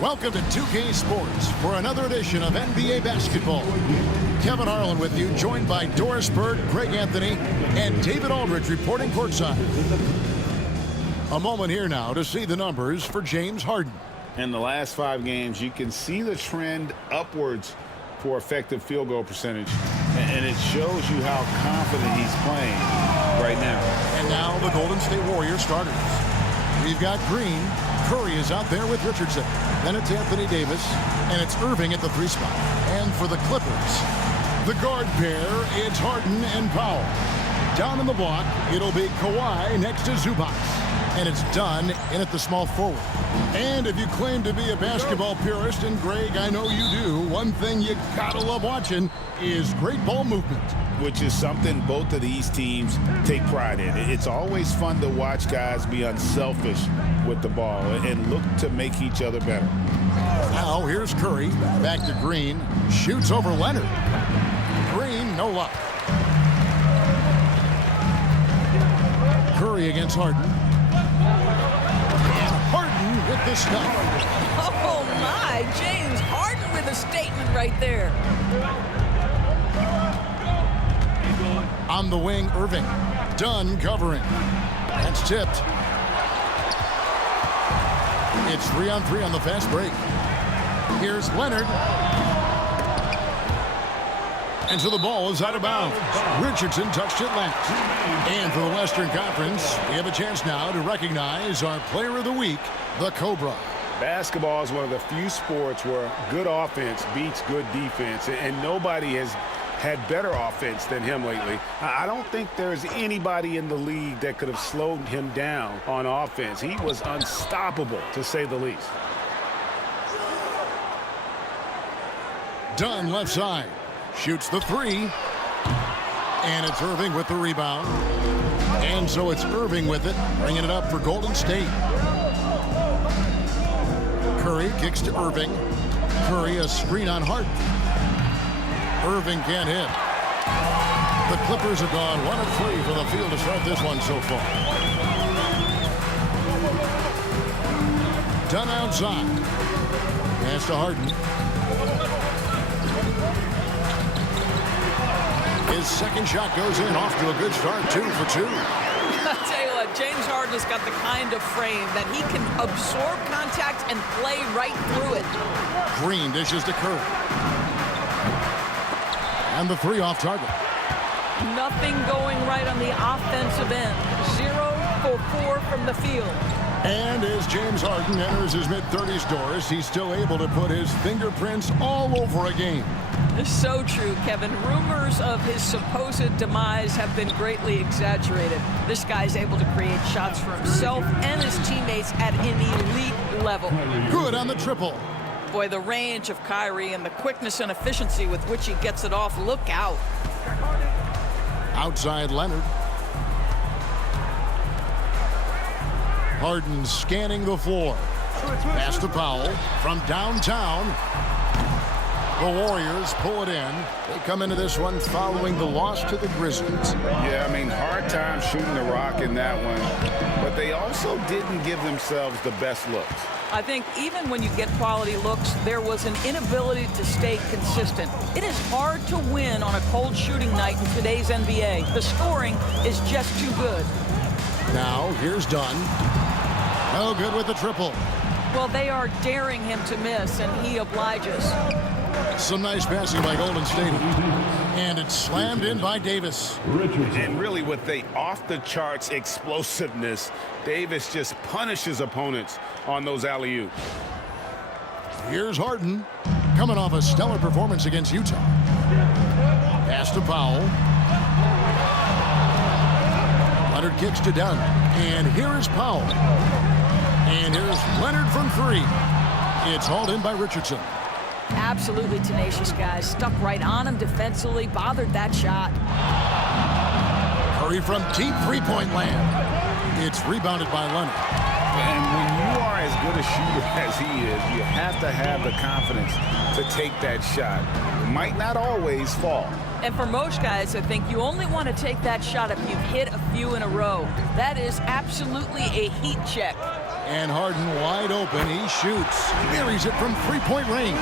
Welcome to 2K Sports for another edition of NBA basketball. Kevin Harlan with you, joined by Doris Bird, Greg Anthony, and David Aldridge reporting courtside. A moment here now to see the numbers for James Harden. In the last 5 games, you can see the trend upwards for effective field goal percentage. And it shows you how confident he's playing right now. And now the Golden State Warriors starters. We've got Green. Curry is out there with Richardson. Then it's Anthony Davis. And it's Irving at the 3 spot. And for the Clippers, the guard pair, it's Harden and Powell. Down in the block, it'll be Kawhi next to Zubac. And it's done in at the small forward. And if you claim to be a basketball purist, and Greg, I know you do, one thing you gotta love watching is great ball movement. Which is something both of these teams take pride in. It's always fun to watch guys be unselfish with the ball and look to make each other better. Now here's Curry, back to Green, shoots over Leonard. Green, no luck. Curry against Harden. And Harden with the stuff. Oh my, James Harden with a statement right there. On the wing, Irving. Dunn covering. That's tipped. It's 3-on-3 on the fast break. Here's Leonard. And so the ball is out of bounds. Richardson touched it last. And for the Western Conference, we have a chance now to recognize our player of the week, the Cobra. Basketball is one of the few sports where good offense beats good defense, and nobody has had better offense than him lately. I don't think there's anybody in the league that could have slowed him down on offense. He was unstoppable, to say the least. Dunn left side. Shoots the 3. And it's Irving with the rebound. And so it's Irving with it, bringing it up for Golden State. Curry kicks to Irving. Curry a screen on Harden. Irving can't hit. The Clippers have gone 1 of 3 from the field to start this one so far. Dunn outside. Pass to Harden. His second shot goes in, off to a good start, 2 for 2. I'll tell you what, James Harden has got the kind of frame that he can absorb contact and play right through it. Green dishes to Curry. And the 3 off target. Nothing going right on the offensive end. 0 for 4 from the field. And as James Harden enters his mid-30s, Doris, he's still able to put his fingerprints all over a game. So true, Kevin. Rumors of his supposed demise have been greatly exaggerated. This guy's able to create shots for himself and his teammates at an elite level. Good on the triple. Boy, the range of Kyrie and the quickness and efficiency with which he gets it off. Look out. Outside Leonard. Harden scanning the floor. Pass to Powell from downtown. The Warriors pull it in. They come into this one following the loss to the Grizzlies. Yeah, I mean, hard time shooting the rock in that one. But they also didn't give themselves the best looks. I think even when you get quality looks, there was an inability to stay consistent. It is hard to win on a cold shooting night in today's NBA. The scoring is just too good. Now, here's Dunn. No good with the triple. Well, they are daring him to miss, and he obliges. Some nice passing by Golden State. And it's slammed in by Davis. And really with the off-the-charts explosiveness, Davis just punishes opponents on those alley-oops. Here's Harden, coming off a stellar performance against Utah. Pass to Powell. Leonard kicks to Dunn. And here is Powell. And here's Leonard from 3. It's hauled in by Richardson. Absolutely tenacious, guys. Stuck right on him defensively, bothered that shot. Curry from deep three-point land. It's rebounded by Leonard. And when you are as good a shooter as he is, you have to have the confidence to take that shot. It might not always fall. And for most guys, I think you only want to take that shot if you've hit a few in a row. That is absolutely a heat check. And Harden wide open. He shoots. Buries it from three-point range.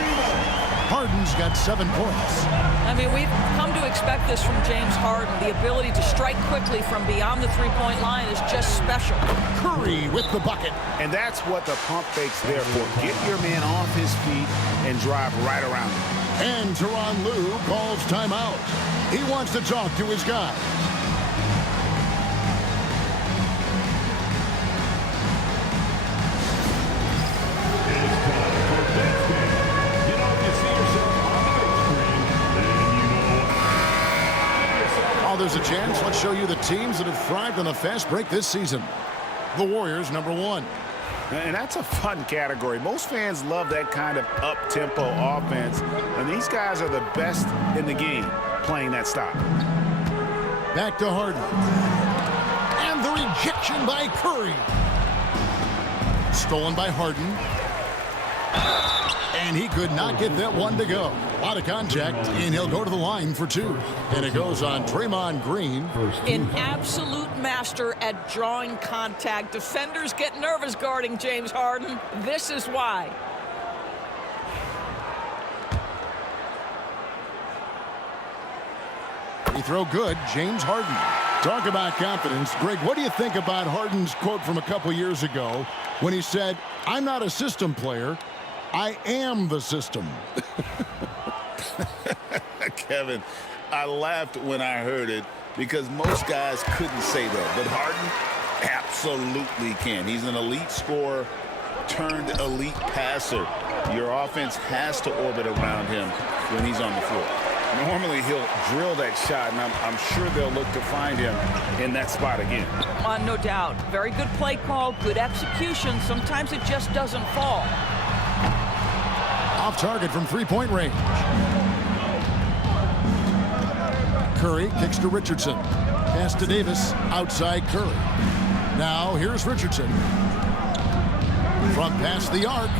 Harden's got 7 points. I mean, we've come to expect this from James Harden. The ability to strike quickly from beyond the three-point line is just special. Curry with the bucket. And that's what the pump fake's there for. Get your man off his feet and drive right around him. And Tyronn Lue calls timeout. He wants to talk to his guy. There's a chance. Let's show you the teams that have thrived on a fast break this season. The Warriors, number 1. And that's a fun category. Most fans love that kind of up-tempo offense. And these guys are the best in the game playing that style. Back to Harden. And the rejection by Curry. Stolen by Harden. And he could not get that one to go. A lot of contact, and he'll go to the line for 2. And it goes on Draymond Green. An absolute master at drawing contact. Defenders get nervous guarding James Harden. This is why. Free throw good, James Harden. Talk about confidence. Greg, what do you think about Harden's quote from a couple years ago when he said, "I'm not a system player. I am the system." Kevin, I laughed when I heard it because most guys couldn't say that. But Harden absolutely can. He's an elite scorer turned elite passer. Your offense has to orbit around him when he's on the floor. Normally, he'll drill that shot, and I'm sure they'll look to find him in that spot again. No doubt. Very good play call, good execution. Sometimes it just doesn't fall. Off target from three-point range. Curry kicks to Richardson. Pass to Davis. Outside Curry. Now here's Richardson. Front pass the arc.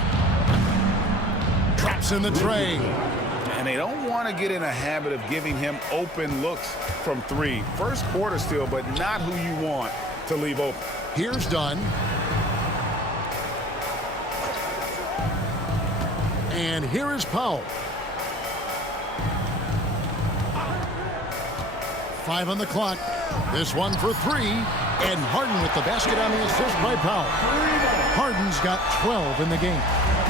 Traps in the tray. And they don't want to get in a habit of giving him open looks from 3. First quarter still, but not who you want to leave open. Here's Dunn. And here is Powell. 5 on the clock. This one for 3. And Harden with the basket on the assist by Powell. Harden's got 12 in the game.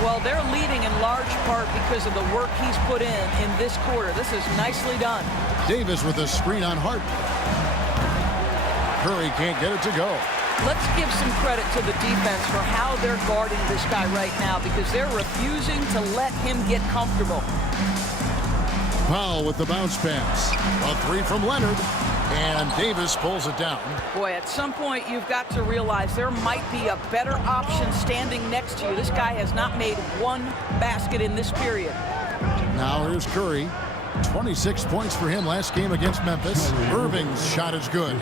Well, they're leading in large part because of the work he's put in this quarter. This is nicely done. Davis with a screen on Harden. Curry can't get it to go. Let's give some credit to the defense for how they're guarding this guy right now because they're refusing to let him get comfortable. Powell with the bounce pass. A 3 from Leonard. And Davis pulls it down. Boy, at some point you've got to realize there might be a better option standing next to you. This guy has not made one basket in this period. Now here's Curry. 26 points for him last game against Memphis. Irving's shot is good.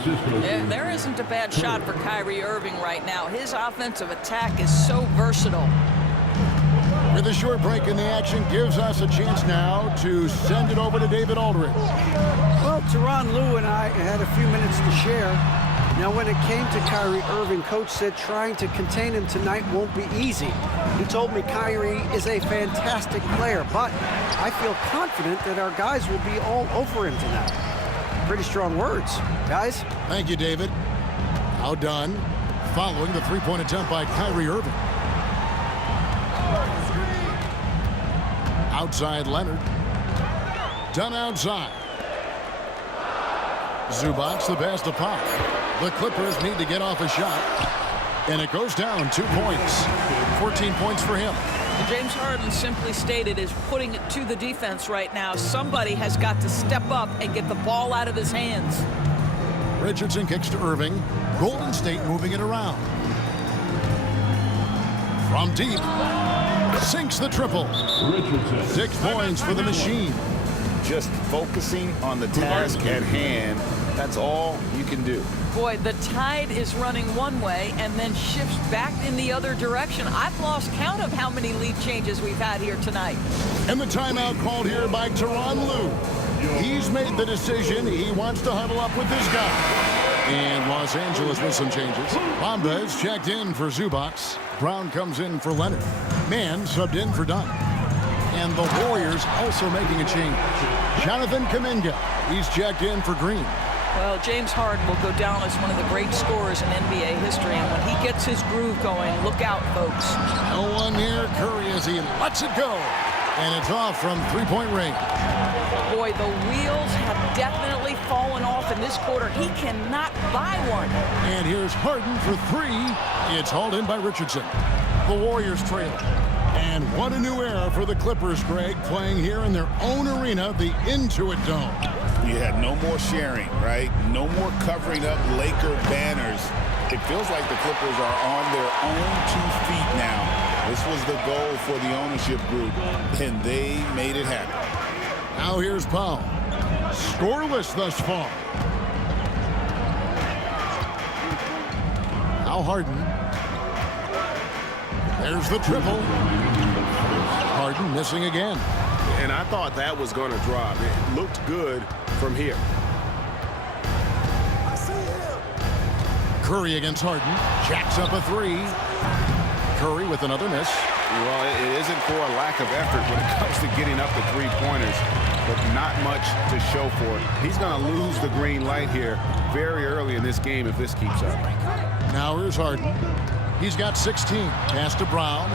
There isn't a bad shot for Kyrie Irving right now. His offensive attack is so versatile. With a short break in the action gives us a chance now to send it over to David Aldridge. Well, Tyronn Lue and I had a few minutes to share. Now, when it came to Kyrie Irving, Coach said trying to contain him tonight won't be easy. He told me Kyrie is a fantastic player, but I feel confident that our guys will be all over him tonight. Pretty strong words, guys. Thank you, David. Now done. Following the three-point attempt by Kyrie Irving. Outside Leonard. Done outside. Zubac the pass to Pop. The Clippers need to get off a shot. And it goes down 2 points. 14 points for him. James Harden simply stated is putting it to the defense right now. Somebody has got to step up and get the ball out of his hands. Richardson kicks to Irving. Golden State moving it around. From deep. Sinks the triple. 6 points for the machine. Just focusing on the task at hand, that's all you can do. Boy, the tide is running one way and then shifts back in the other direction. I've lost count of how many lead changes we've had here tonight. And the timeout called here by Tyronn Lue. He's made the decision. He wants to huddle up with this guy. And Los Angeles with some changes. Bombas checked in for Zubats. Brown comes in for Leonard. Mann subbed in for Dunn. And the Warriors also making a change. Jonathan Kuminga, he's checked in for Green. Well, James Harden will go down as one of the great scorers in NBA history, and when he gets his groove going, look out, folks. No one near Curry as he lets it go. And it's off from three-point range. Boy, the wheels have definitely fallen off in this quarter. He cannot buy one. And here's Harden for three. It's hauled in by Richardson. The Warriors trail. And what a new era for the Clippers, Greg, playing here in their own arena, the Intuit Dome. You had no more sharing, right? No more covering up Laker banners. It feels like the Clippers are on their own 2 feet now. This was the goal for the ownership group, and they made it happen. Now here's Powell. Scoreless thus far. Now Harden. There's the triple. Harden missing again. And I thought that was going to drop. It looked good from here. Curry against Harden. Jacks up a three. Curry with another miss. Well, it isn't for a lack of effort when it comes to getting up the three-pointers, but not much to show for it. He's going to lose the green light here very early in this game if this keeps up. Now here's Harden. He's got 16. Pass to Brown.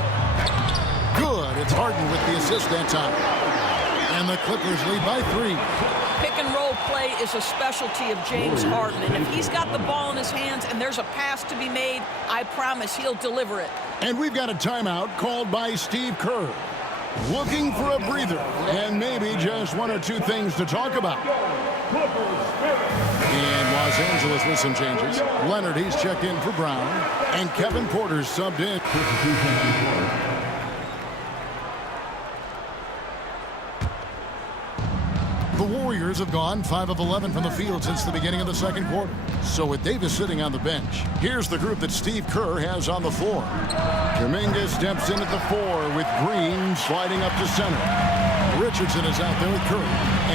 Good. It's Harden with the assist that time. And the Clippers lead by 3. Pick and roll play is a specialty of James Harden, and if he's got the ball in his hands and there's a pass to be made, I promise he'll deliver it. And we've got a timeout called by Steve Kerr. Looking for a breather and maybe just one or two things to talk about. In Los Angeles with some changes. Leonard, he's checked in for Brown. And Kevin Porter's subbed in. The Warriors have gone 5 of 11 from the field since the beginning of the second quarter. So with Davis sitting on the bench, here's the group that Steve Kerr has on the floor. Kuminga steps in at the 4 with Green sliding up to center. Richardson is out there with Curry.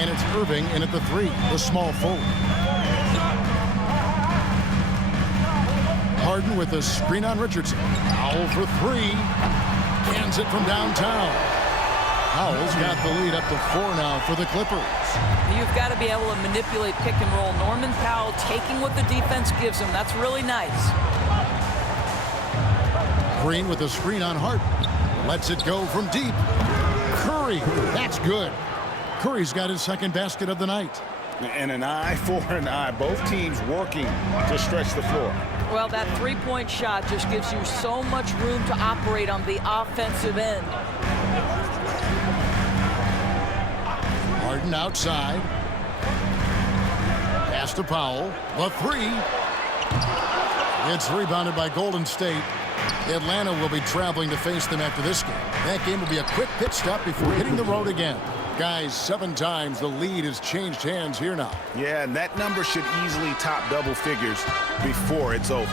And it's Irving in at the 3, the small forward. Harden with a screen on Richardson. Powell for 3. Cans it from downtown. Powell's got the lead up to 4 now for the Clippers. You've got to be able to manipulate pick and roll. Norman Powell taking what the defense gives him. That's really nice. Green with a screen on Harden. Lets it go from deep. Curry, that's good. Curry's got his second basket of the night. And an eye for an eye. Both teams working to stretch the floor. Well, that three-point shot just gives you so much room to operate on the offensive end. Harden outside. Pass to Powell. The 3. It's rebounded by Golden State. Atlanta will be traveling to face them after this game. That game will be a quick pit stop before hitting the road again. Guys, 7 times the lead has changed hands here now. Yeah, and that number should easily top double figures before it's over.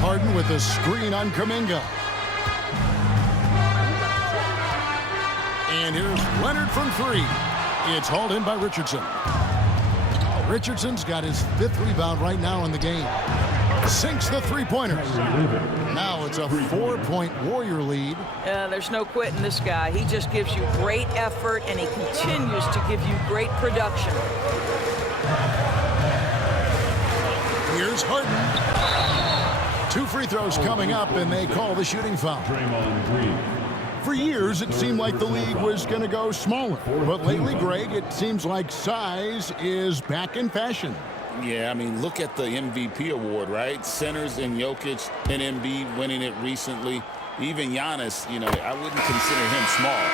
Harden with a screen on Kuminga. And here's Leonard from 3. It's hauled in by Richardson. Richardson's got his 5th rebound right now in the game. Sinks the three-pointers. Now it's a 4-point Warrior lead. There's no quitting this guy. He just gives you great effort, and he continues to give you great production. Here's Harden. 2 free throws coming up, and they call the shooting foul. For years, it seemed like the league was going to go smaller. But lately, Greg, it seems like size is back in fashion. Yeah, I mean, look at the MVP award, right? Centers and Jokic and Embiid winning it recently. Even Giannis, you know, I wouldn't consider him small.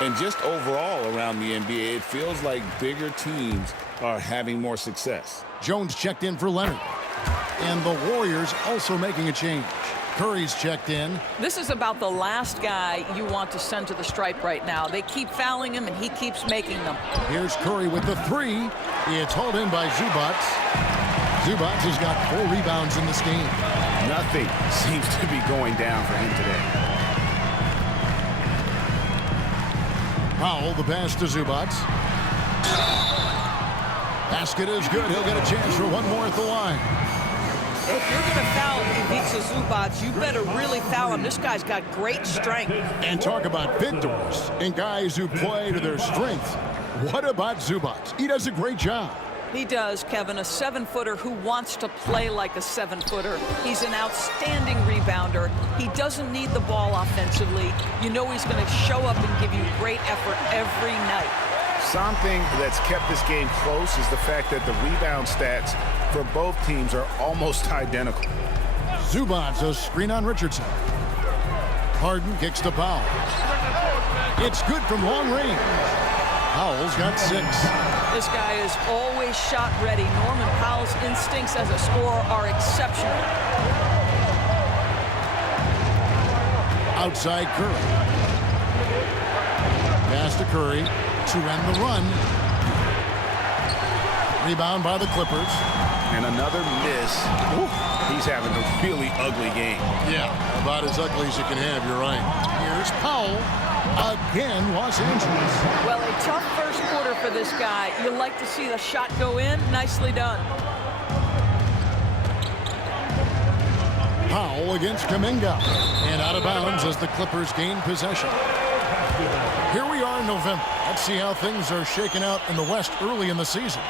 And just overall around the NBA, it feels like bigger teams are having more success. Jones checked in for Leonard. And the Warriors also making a change. Curry's checked in. This is about the last guy you want to send to the stripe right now. They keep fouling him, and he keeps making them. Here's Curry with the 3. It's hauled in by Zubats. Zubats has got 4 rebounds in this game. Nothing seems to be going down for him today. Powell, the pass to Zubats. Basket is good. He'll get a chance for one more at the line. If you're going to foul Ivica Zubac, you better really foul him. This guy's got great strength. And talk about victors and guys who play to their strength. What about Zubac? He does a great job. He does, Kevin, a 7-footer who wants to play like a 7-footer. He's an outstanding rebounder. He doesn't need the ball offensively. You know he's going to show up and give you great effort every night. Something that's kept this game close is the fact that the rebound stats for both teams are almost identical. Zubac, a screen on Richardson. Harden kicks to Powell. It's good from long range. Powell's got 6. This guy is always shot ready. Norman Powell's instincts as a scorer are exceptional. Outside Curry. Pass to Curry to end the run. Rebound by the Clippers. And another miss. Ooh, he's having a really ugly game. Yeah, about as ugly as you can have, you're right. Here's Powell. Again, Los Angeles. Well, a tough first quarter for this guy. You like to see the shot go in. Nicely done. Powell against Kuminga. And out of bounds as the Clippers gain possession. Here we are in November. Let's see how things are shaking out in the West early in the season.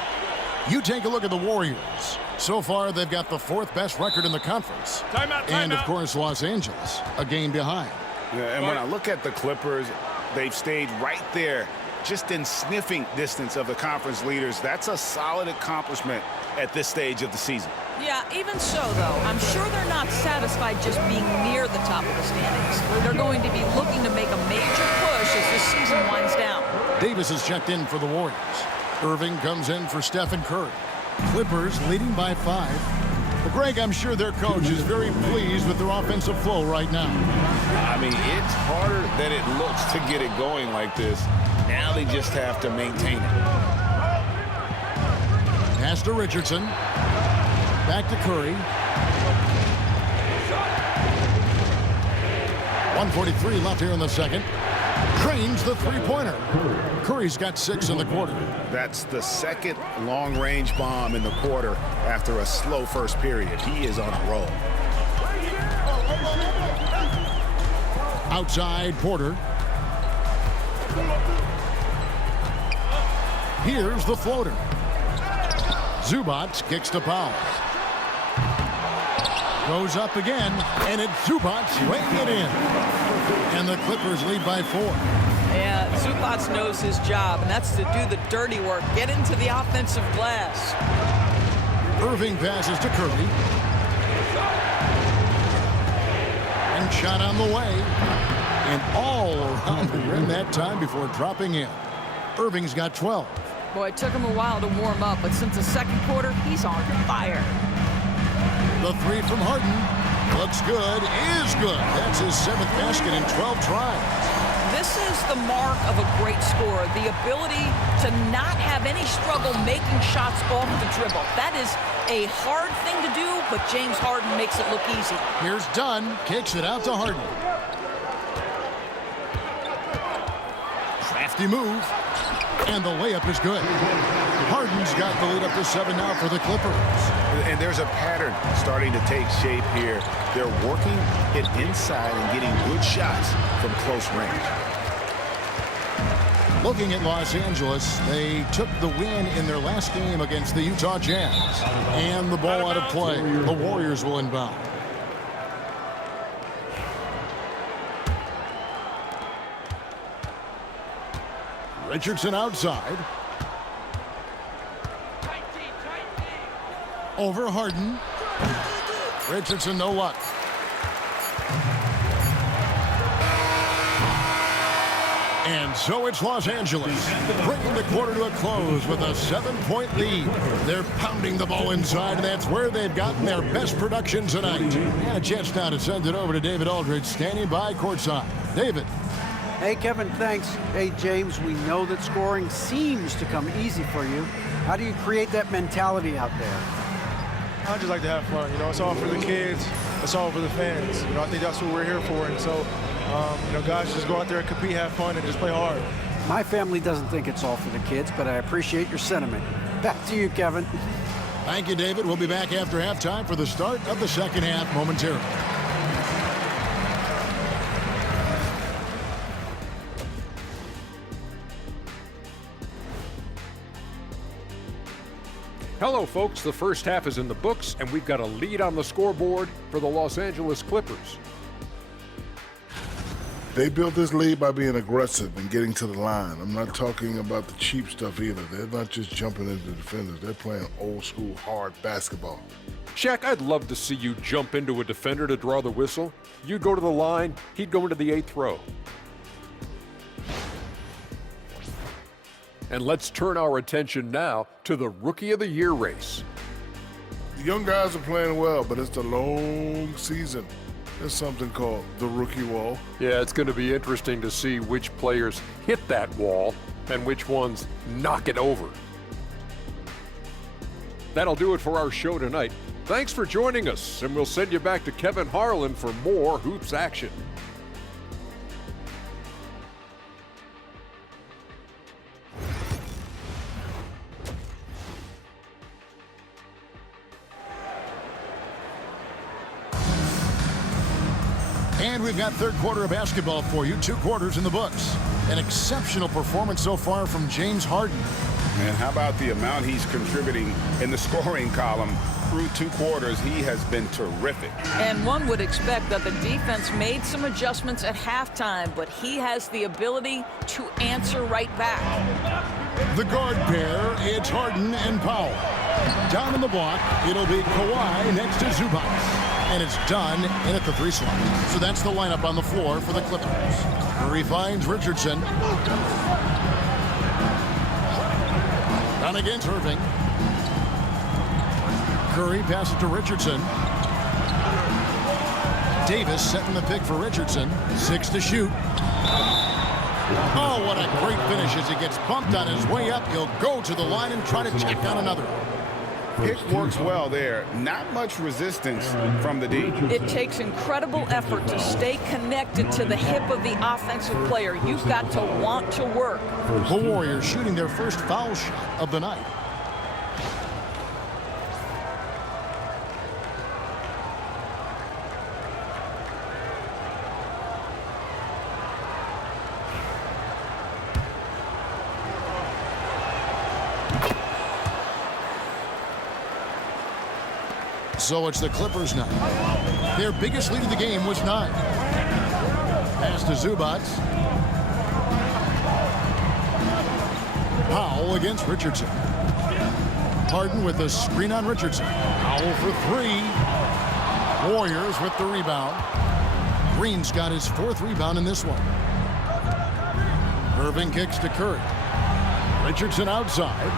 You take a look at the Warriors. So far, they've got the 4th best record in the conference. And, of course, Los Angeles, a game behind. Yeah, and when I look at the Clippers, they've stayed right there, just in sniffing distance of the conference leaders. That's a solid accomplishment at this stage of the season. Yeah, even so, though, I'm sure they're not satisfied just being near the top of the standings. They're going to be looking to make a major push as this season winds down. Davis is checked in for the Warriors. Irving comes in for Stephen Curry. Clippers leading by 5. Well, Greg, I'm sure their coach is very pleased with their offensive flow right now. I mean, it's harder than it looks to get it going like this. Now they just have to maintain it. Pass to Richardson. Back to Curry. 1:43 left here in the second. Drains the three-pointer. Curry's got 6 in the quarter. That's the second long-range bomb in the quarter after a slow first period. He is on a roll. Outside Porter. Here's the floater. Zubac kicks to Powell. Goes up again, and it's Zubac laying it in. And the Clippers lead by 4. Yeah, Zubac knows his job, and that's to do the dirty work. Get into the offensive glass. Irving passes to Curry. And shot on the way. And all around the rim that time before dropping in. Irving's got 12. Boy, it took him a while to warm up, but since the second quarter, he's on fire. The 3 from Harden. Looks good, is good. That's his 7th basket in 12 tries. This is the mark of a great scorer, the ability to not have any struggle making shots off the dribble. That is a hard thing to do, but James Harden makes it look easy. Here's Dunn, kicks it out to Harden. Crafty move, and the layup is good. Harden's got the lead up to 7 now for the Clippers. And there's a pattern starting to take shape here. They're working it inside and getting good shots from close range. Looking at Los Angeles, they took the win in their last game against the Utah Jazz. And the ball out of play. The Warriors will inbound. Richardson outside. Over Harden. Richardson, no luck. And so it's Los Angeles, bringing the quarter to a close with a 7-point lead. They're pounding the ball inside, and that's where they've gotten their best production tonight. And a chance now to send it over to David Aldridge, standing by courtside. David. Hey, Kevin, thanks. Hey, James, we know that scoring seems to come easy for you. How do you create that mentality out there? I just like to have fun. You know, it's all for the kids. It's all for the fans. You know, I think that's what we're here for. And so, you know, guys, just go out there and compete, have fun, and just play hard. My family doesn't think it's all for the kids, but I appreciate your sentiment. Back to you, Kevin. Thank you, David. We'll be back after halftime for the start of the second half momentarily. Hello, folks. The first half is in the books, and we've got a lead on the scoreboard for the Los Angeles Clippers. They built this lead by being aggressive and getting to the line. I'm not talking about the cheap stuff either. They're not just jumping into defenders. They're playing old school, hard basketball. Shaq, I'd love to see you jump into a defender to draw the whistle. You'd go to the line, he'd go into the 8th row. And let's turn our attention now to the Rookie of the Year race. The young guys are playing well, but it's the long season. There's something called the rookie wall. Yeah, it's going to be interesting to see which players hit that wall and which ones knock it over. That'll do it for our show tonight. Thanks for joining us, and we'll send you back to Kevin Harlan for more hoops action. And we've got third quarter of basketball for you. 2 quarters in the books. An exceptional performance so far from James Harden. And how about the amount he's contributing in the scoring column through 2 quarters? He has been terrific. And one would expect that the defense made some adjustments at halftime, but he has the ability to answer right back. The guard pair, it's Harden and Powell. Down in the block, it'll be Kawhi next to Zubac. And it's done in at the 3 slot. So that's the lineup on the floor for the Clippers. Curry finds Richardson. Down against Irving. Curry passes to Richardson. Davis setting the pick for Richardson. 6 to shoot. Oh, what a great finish as he gets bumped on his way up. He'll go to the line and try to check down another. Pick works well there. Not much resistance from the D. It takes incredible effort to stay connected to the hip of the offensive player. You've got to want to work. The Warriors shooting their first foul shot of the night. So it's the Clippers now. Their biggest lead of the game was 9. Pass to Zubac. Powell against Richardson. Harden with the screen on Richardson. Powell for 3. Warriors with the rebound. Green's got his 4th rebound in this one. Irving kicks to Curry. Richardson outside.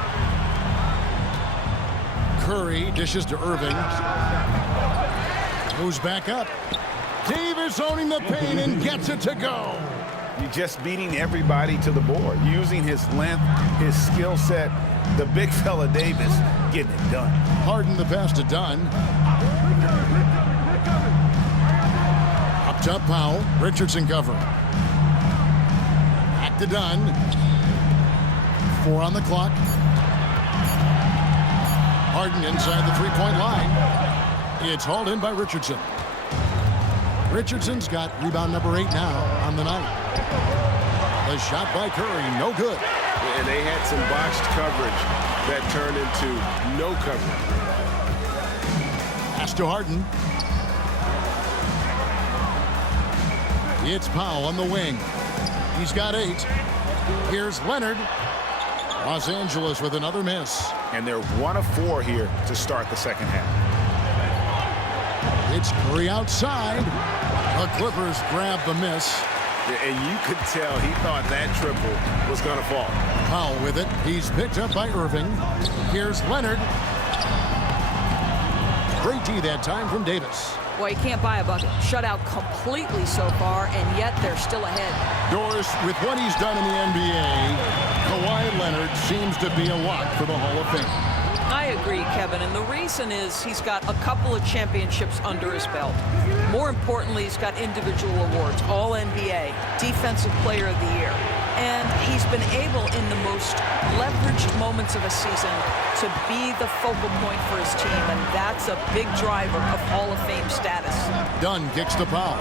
Curry dishes to Irving. Moves back up. Davis owning the paint and gets it to go. You're just beating everybody to the board, using his length, his skill set. The big fella Davis getting it done. Harden the pass to Dunn. Up top Powell. Richardson cover. Back to Dunn. 4 on the clock. Harden inside the 3-point line. It's hauled in by Richardson. Richardson's got rebound number 8 now on the night. The shot by Curry, no good. And they had some botched coverage that turned into no coverage. Pass to Harden. It's Powell on the wing. He's got 8. Here's Leonard. Los Angeles with another miss. And they're 1 of 4 here to start the second half. It's Curry outside. The Clippers grab the miss. And you could tell he thought that triple was going to fall. Powell with it. He's picked up by Irving. Here's Leonard. Great D that time from Davis. Well, you can't buy a bucket. Shut out completely so far, and yet they're still ahead. Doris, with what he's done in the NBA, Kawhi Leonard seems to be a lock for the Hall of Fame. I agree, Kevin, and the reason is he's got a couple of championships under his belt. More importantly, he's got individual awards, All-NBA, Defensive Player of the Year. And he's been able, in the most leveraged moments of a season, to be the focal point for his team, and that's a big driver of Hall of Fame status. Dunn kicks to Powell.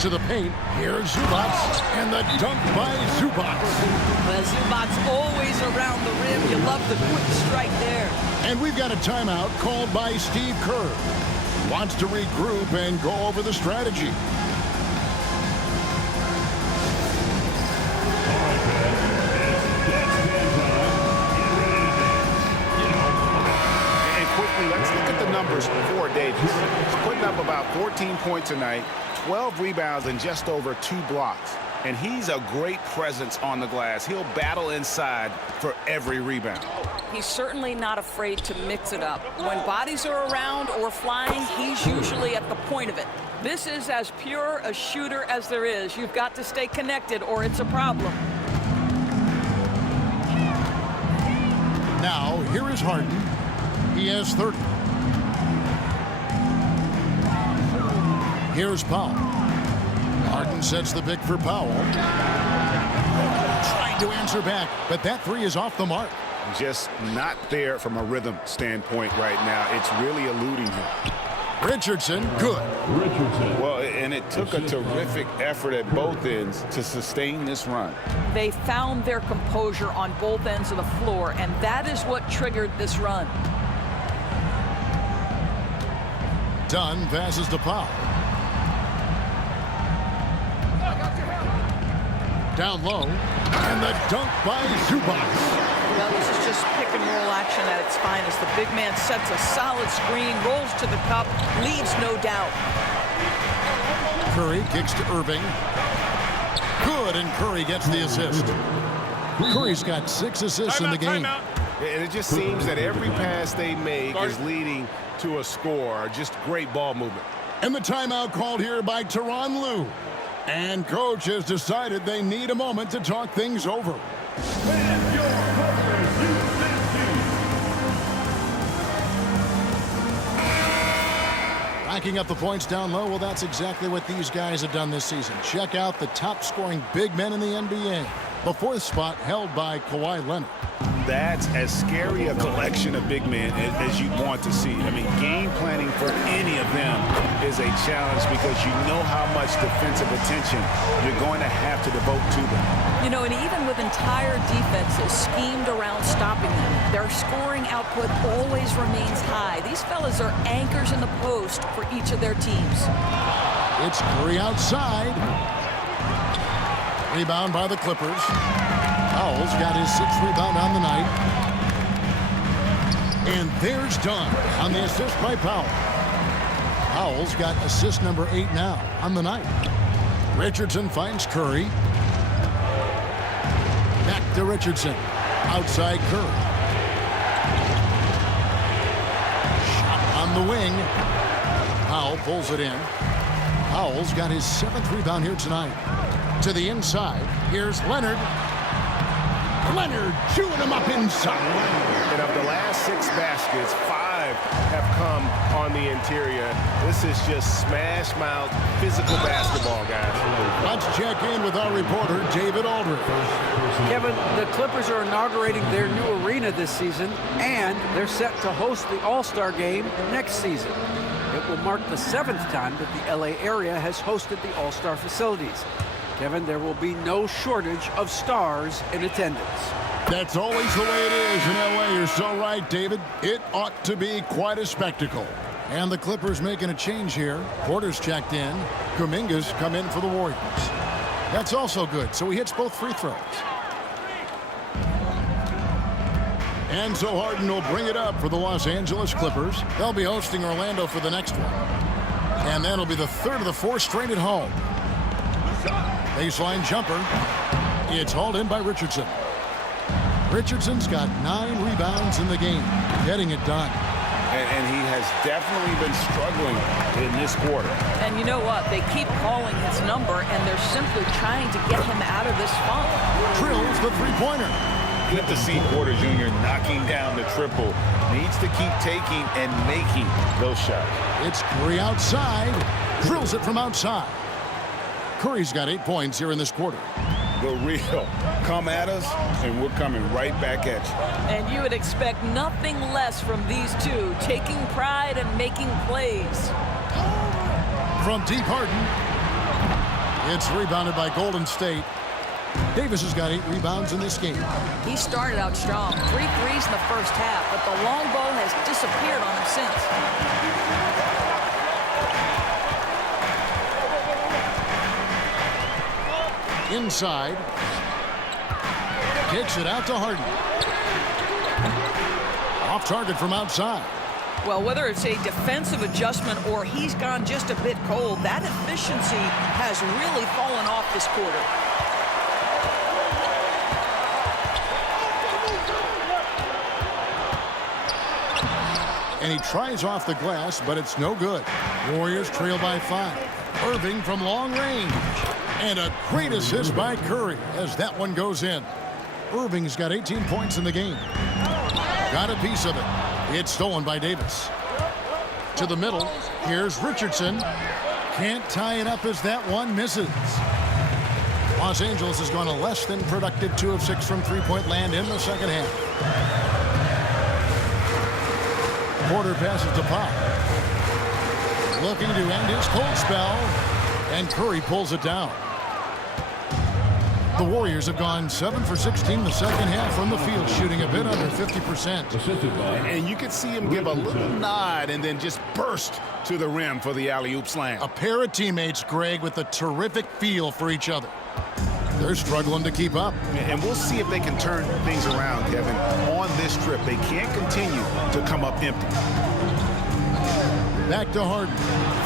To the paint, here's Zubac, and the dunk by Zubac. Well, Zubac's always around the rim. You love the quick strike there. And we've got a timeout called by Steve Kerr. Wants to regroup and go over the strategy. And quickly, let's look at the numbers for Davis. He's putting up about 14 points a night, 12 rebounds, and just over 2 blocks. And he's a great presence on the glass. He'll battle inside for every rebound. He's certainly not afraid to mix it up. When bodies are around or flying, he's usually at the point of it. This is as pure a shooter as there is. You've got to stay connected or it's a problem. Now, here is Harden. He has 30. Here's Powell. Harden sets the pick for Powell. Trying to answer back, but that three is off the mark. Just not there from a rhythm standpoint right now. It's really eluding him. Richardson, good. Well, and it took a terrific effort at both ends to sustain this run. They found their composure on both ends of the floor, and that is what triggered this run. Dunn passes to Powell. Down low, and the dunk by Zubac. Well, this is just pick and roll action at its finest. The big man sets a solid screen, rolls to the cup, leaves no doubt. Curry kicks to Irving. Good, and Curry gets the assist. Curry's got 6 assists in the game. And it just seems that every pass they make is leading to a score. Just great ball movement. And the timeout called here by Tyronn Lue. And coach has decided they need a moment to talk things over. Racking up the points down low, well, that's exactly what these guys have done this season. Check out the top-scoring big men in the NBA. The 4th spot held by Kawhi Leonard. That's as scary a collection of big men as you'd want to see. I mean, game planning for any of them is a challenge because you know how much defensive attention you're going to have to devote to them. You know, and even with entire defenses schemed around stopping them, their scoring output always remains high. These fellas are anchors in the post for each of their teams. It's Curry outside. Rebound by the Clippers. Powell's got his 6th rebound on the night. And there's Dunn on the assist by Powell. Powell's got assist number 8 now on the night. Richardson finds Curry. Back to Richardson. Outside Curry. Shot on the wing. Powell pulls it in. Powell's got his 7th rebound here tonight. To the inside. Here's Leonard. Leonard chewing him up inside. And of the last 6 baskets, 5 have come on the interior. This is just smash mouth physical basketball, guys. Let's check in with our reporter, David Aldridge. Kevin, the Clippers are inaugurating their new arena this season, and they're set to host the All-Star Game next season. It will mark the 7th time that the LA area has hosted the All-Star facilities. Kevin, there will be no shortage of stars in attendance. That's always the way it is in LA. You're so right, David. It ought to be quite a spectacle. And the Clippers making a change here. Porter's checked in. Kuminga's come in for the Warriors. That's also good, so he hits both free throws. And so Harden will bring it up for the Los Angeles Clippers. They'll be hosting Orlando for the next one. And that'll be the 3rd of the 4 straight at home. Baseline jumper. It's hauled in by Richardson. Richardson's got 9 rebounds in the game, getting it done. And he has definitely been struggling in this quarter. And you know what? They keep calling his number, and they're simply trying to get him out of this funk. Drills the three-pointer. Good to see Porter Jr. knocking down the triple Needs to keep taking and making those shots. It's Curry outside. Drills it from outside. Curry's got 8 points here in this quarter. The real. Come at us, and we're coming right back at you. And you would expect nothing less from these two, taking pride and making plays. From deep, Harden. It's rebounded by Golden State. Davis has got 8 rebounds in this game. He started out strong. 3 threes in the first half, but the long ball has disappeared on him since. Inside. Kicks it out to Harden. Off target from outside. Well, whether it's a defensive adjustment or he's gone just a bit cold, that efficiency has really fallen off this quarter. And he tries off the glass, but it's no good. Warriors trail by 5. Irving from long range. And a great assist by Curry as that one goes in. Irving's got 18 points in the game. Got a piece of it. It's stolen by Davis. To the middle. Here's Richardson. Can't tie it up as that one misses. Los Angeles has gone a less than productive 2 of 6 from three-point land in the second half. Porter passes to Pop. Looking to end his cold spell. And Curry pulls it down. The Warriors have gone 7 for 16 the second half from the field, shooting a bit under 50%. And you could see him give a little nod and then just burst to the rim for the alley-oop slam. A pair of teammates, Greg, with a terrific feel for each other. They're struggling to keep up. And we'll see if they can turn things around, Kevin. On this trip, they can't continue to come up empty. Back to Harden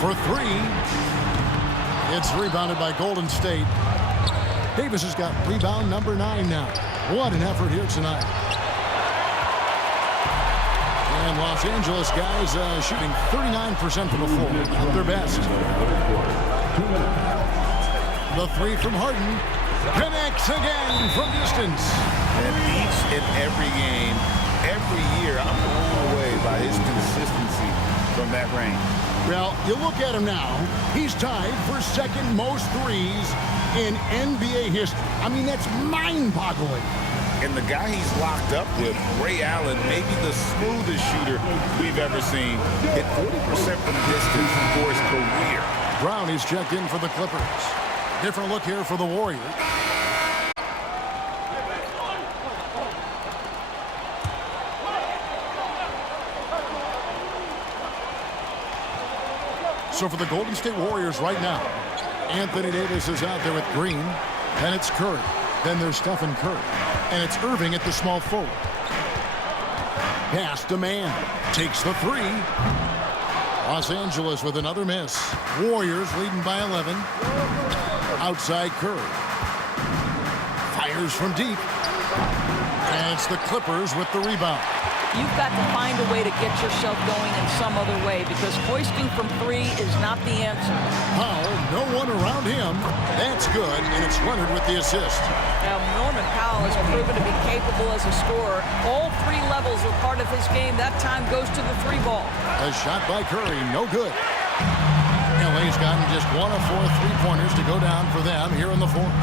for 3. It's rebounded by Golden State. Davis has got rebound number 9 now. What an effort here tonight. And Los Angeles guys shooting 39% from the floor at their best. The 3 from Harden connects again from distance. And each and every game, every year, I'm blown away by his consistency from that range. Well, you look at him now. He's tied for second most threes in NBA history. I mean, that's mind-boggling. And the guy he's locked up with, Ray Allen, maybe the smoothest shooter we've ever seen, hit 40% from distance for his career. Brown is checked in for the Clippers. Different look here for the Warriors. So for the Golden State Warriors right now, Anthony Davis is out there with Green. Then it's Curry. Then there's Stephen Curry. And it's Irving at the small forward. Pass to man. Takes the 3. Los Angeles with another miss. Warriors leading by 11. Outside Curry. Fires from deep. And it's the Clippers with the rebound. You've got to find a way to get yourself going in some other way because hoisting from 3 is not the answer. Powell, no one around him. That's good, and it's Leonard with the assist. Now, Norman Powell has proven to be capable as a scorer. All 3 levels are part of his game. That time goes to the 3 ball. A shot by Curry, no good. LA's gotten just 1 of 4 3-pointers to go down for them here in the 4th.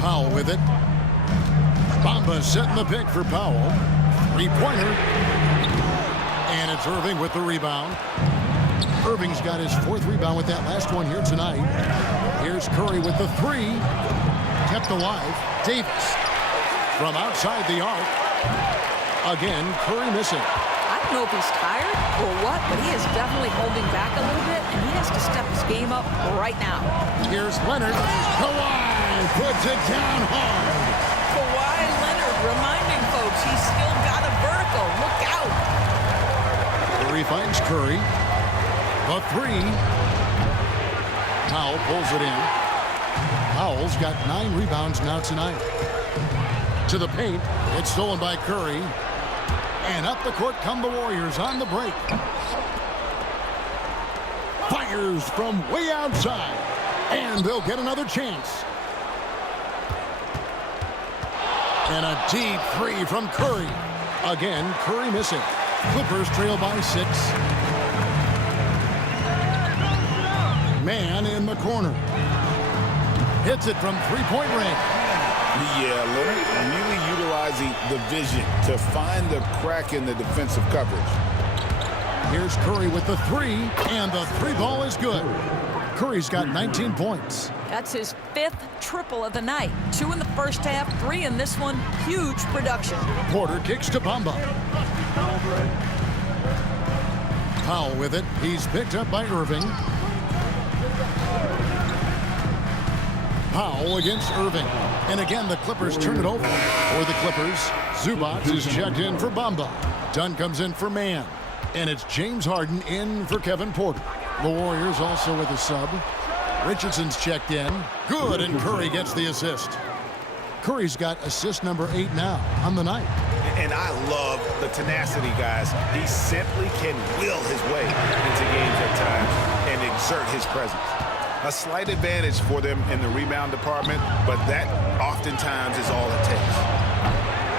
Powell with it. Bamba setting the pick for Powell. 3-pointer. And it's Irving with the rebound. Irving's got his 4th rebound with that last one here tonight. Here's Curry with the 3. Kept alive. Davis from outside the arc. Again, Curry missing. I don't know if he's tired or what, but he is definitely holding back a little bit, and he has to step his game up right now. Here's Leonard. Kawhi puts it down hard. Kawhi Leonard reminding folks he's still got a vertical. Look out. Curry finds Curry. The 3. Powell pulls it in. Powell's got 9 rebounds now tonight. To the paint. It's stolen by Curry. And up the court come the Warriors on the break. Fires from way outside. And they'll get another chance. And a deep three from Curry. Again, Curry missing. Clippers trail by 6. Man in the corner. Hits it from three-point range. Yeah, Leonard really utilizing the vision to find the crack in the defensive coverage. Here's Curry with the 3, and the 3 ball is good. Curry's got 19 points. That's his 5th triple of the night. 2 in the first half, 3 in this one. Huge production. Porter kicks to Bamba. Powell with it. He's picked up by Irving. Powell against Irving. And again, the Clippers turn it over. For the Clippers, Zubac is checked in for Bamba. Dunn comes in for Mann. And it's James Harden in for Kevin Porter. The Warriors also with a sub. Richardson's checked in. Good, and Curry gets the assist. Curry's got assist number 8 now on the night. And I love the tenacity, guys. He simply can will his way into games at times and exert his presence. A slight advantage for them in the rebound department, but that oftentimes is all it takes.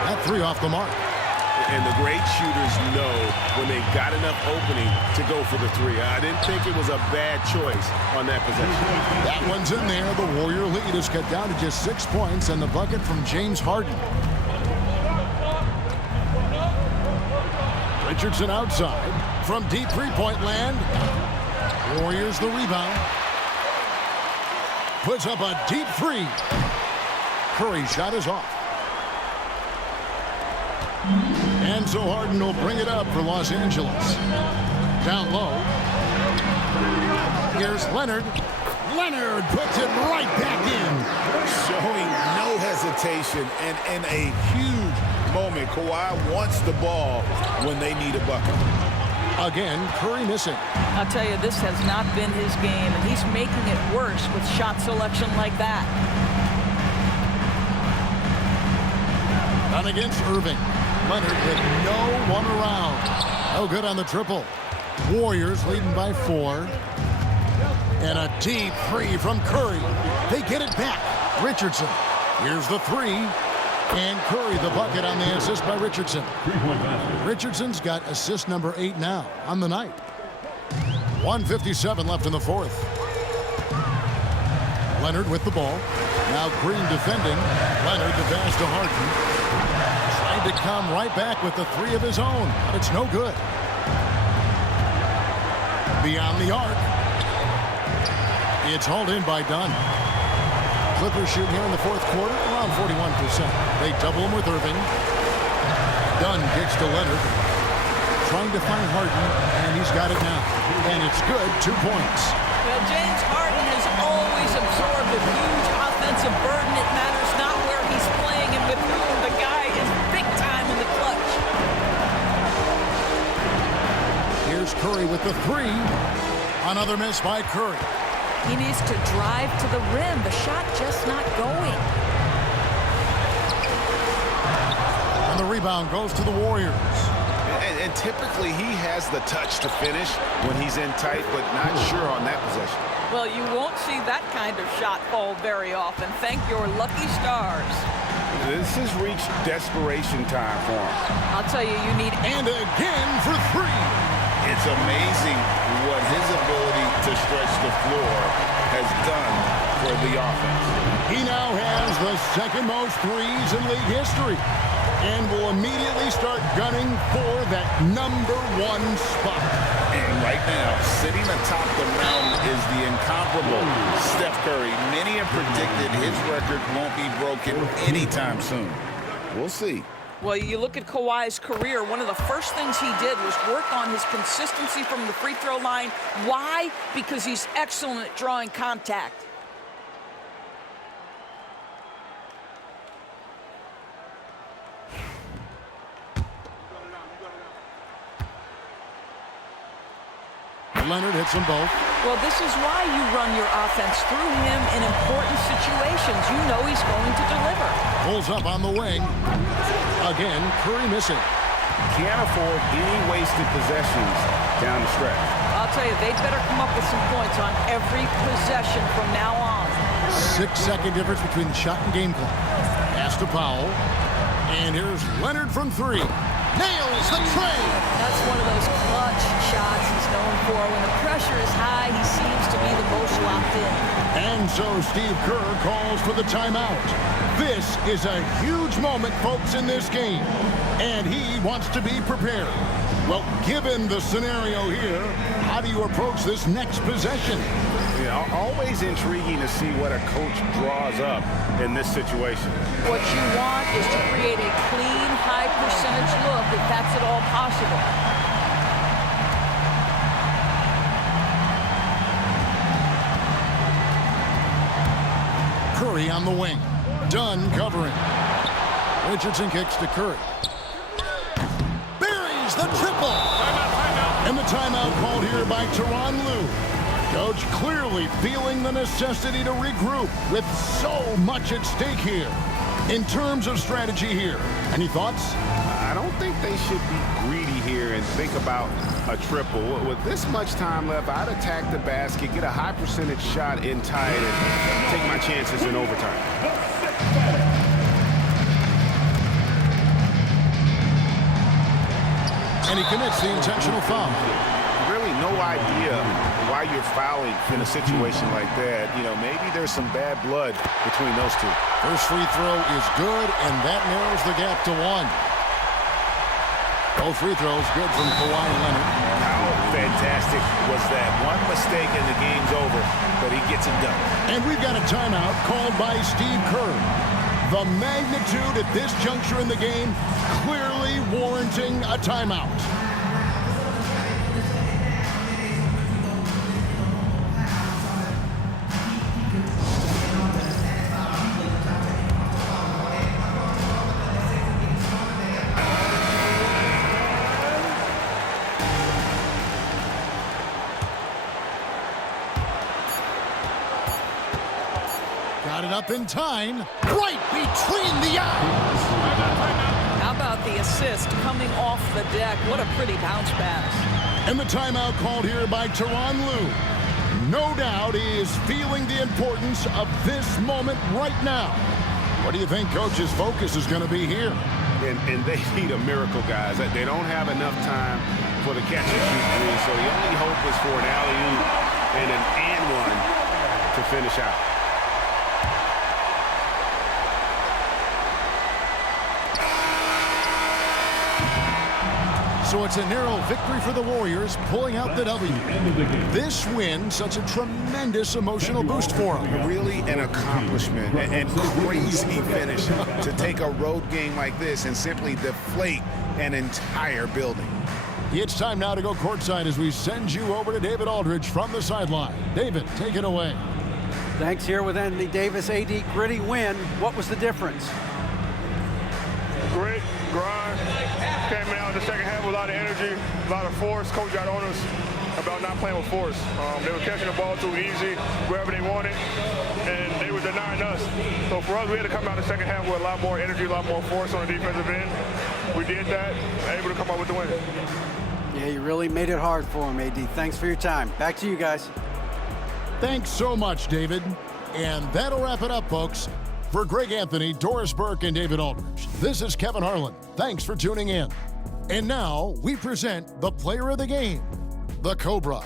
That 3 off the mark. And the great shooters know when they've got enough opening to go for the 3. I didn't think it was a bad choice on that possession. That one's in there. The Warrior lead is cut down to just 6 points, and the bucket from James Harden. Richardson outside from deep three-point land. Warriors the rebound. Puts up a deep 3. Curry's shot is off. And so Harden will bring it up for Los Angeles. Down low. Here's Leonard. Leonard puts it right back in. Showing no hesitation, and in a huge moment, Kawhi wants the ball when they need a bucket. Again, Curry missing. I'll tell you, this has not been his game, and he's making it worse with shot selection like that. On against Irving. Leonard with no one around. No good on the triple. Warriors leading by 4. And a deep 3 from Curry. They get it back. Richardson. Here's the 3. And Curry the bucket on the assist by Richardson. Richardson's got assist number 8 now on the night. 1:57 left in the 4th. Leonard with the ball. Now Green defending. Leonard the pass to Harden. Trying to come right back with the 3 of his own. But it's no good. Beyond the arc. It's hauled in by Dunn. Clippers shooting here in the 4th quarter, around 41%. They double him with Irving. Dunn kicks to Leonard. Trying to find Harden, and he's got it now. And it's good, 2 points. Well, James Harden has always absorbed a huge offensive burden. It matters not where he's playing and with whom. The guy is big time in the clutch. Here's Curry with the 3. Another miss by Curry. He needs to drive to the rim. The shot just not going. And the rebound goes to the Warriors. And typically he has the touch to finish when he's in tight, but not sure on that possession. Well, you won't see that kind of shot fall very often. Thank your lucky stars. This has reached desperation time for him. I'll tell you, you need... And again for 3. It's amazing what his ability to stretch the floor has done for the offense. He now has the 2nd most threes in league history and will immediately start gunning for that number 1 spot. And right now, sitting atop the mountain is the incomparable Steph Curry. Many have predicted his record won't be broken anytime soon. We'll see. Well, you look at Kawhi's career, one of the first things he did was work on his consistency from the free throw line. Why? Because he's excellent at drawing contact. Leonard hits them both. Well, this is why you run your offense through him in important situations. You know he's going to deliver. Pulls up on the wing. Again, Curry missing. Can't afford any wasted possessions down the stretch. I'll tell you, they'd better come up with some points on every possession from now on. 6-second difference between the shot and game clock. Pass to Powell. And here's Leonard from three. Nails the tray. That's one of those clutch shots he's known for. When the pressure is high, he seems to be the most locked in. And so Steve Kerr calls for the timeout. This is a huge moment, folks, in this game. And he wants to be prepared. Well, given the scenario here, how do you approach this next possession? Yeah, always intriguing to see what a coach draws up in this situation. What you want is to create a clean, high-percentage look, if that's at all possible. Curry on the wing. Dunn covering. Richardson kicks to Curry. Buries the triple. And the timeout called here by Tyronn Lue. Coach clearly feeling the necessity to regroup with so much at stake here. In terms of strategy here, any thoughts? I don't think they should be greedy here and think about a triple. With this much time left, I'd attack the basket, get a high percentage shot in tight, and take my chances in overtime. And he commits the intentional foul. Really no idea why you're fouling in a situation like that. You know, maybe there's some bad blood between those two. First free throw is good, and that narrows the gap to one. Both free throws good from Kawhi Leonard. How fantastic was that? One mistake and the game's over, but he gets it done. And we've got a timeout called by Steve Kerr. The magnitude at this juncture in the game clearly warranting a timeout. Got it up in time, right between the eyes. How about the assist coming off the deck? What a pretty bounce pass. And the timeout called here by Tyronn Lue. No doubt he is feeling the importance of this moment right now. What do you think Coach's focus is going to be here? And they need a miracle, guys. They don't have enough time for the catch and shoot three, so the only hope is for an alley-oop and an and one to finish out. So it's a narrow victory for the Warriors, pulling out the W. This win, such a tremendous emotional boost for them. Really an accomplishment and crazy finish to take a road game like this and simply deflate an entire building. It's time now to go courtside as we send you over to David Aldridge from the sideline. David, take it away. Thanks. Here with Anthony Davis. AD, gritty win. What was the difference? Grit, grind. Came out in the second half with a lot of energy, a lot of force. Coach got on us about not playing with force. They were catching the ball too easy, wherever they wanted, and they were denying us. So for us, we had to come out in the second half with a lot more energy, a lot more force on the defensive end. We did that, able to come up with the win. Yeah, you really made it hard for him, AD. Thanks for your time. Back to you guys. Thanks so much, David. And that'll wrap it up, folks. For Greg Anthony, Doris Burke, and David Aldridge, this is Kevin Harlan. Thanks for tuning in. And now we present the player of the game, the Cobra.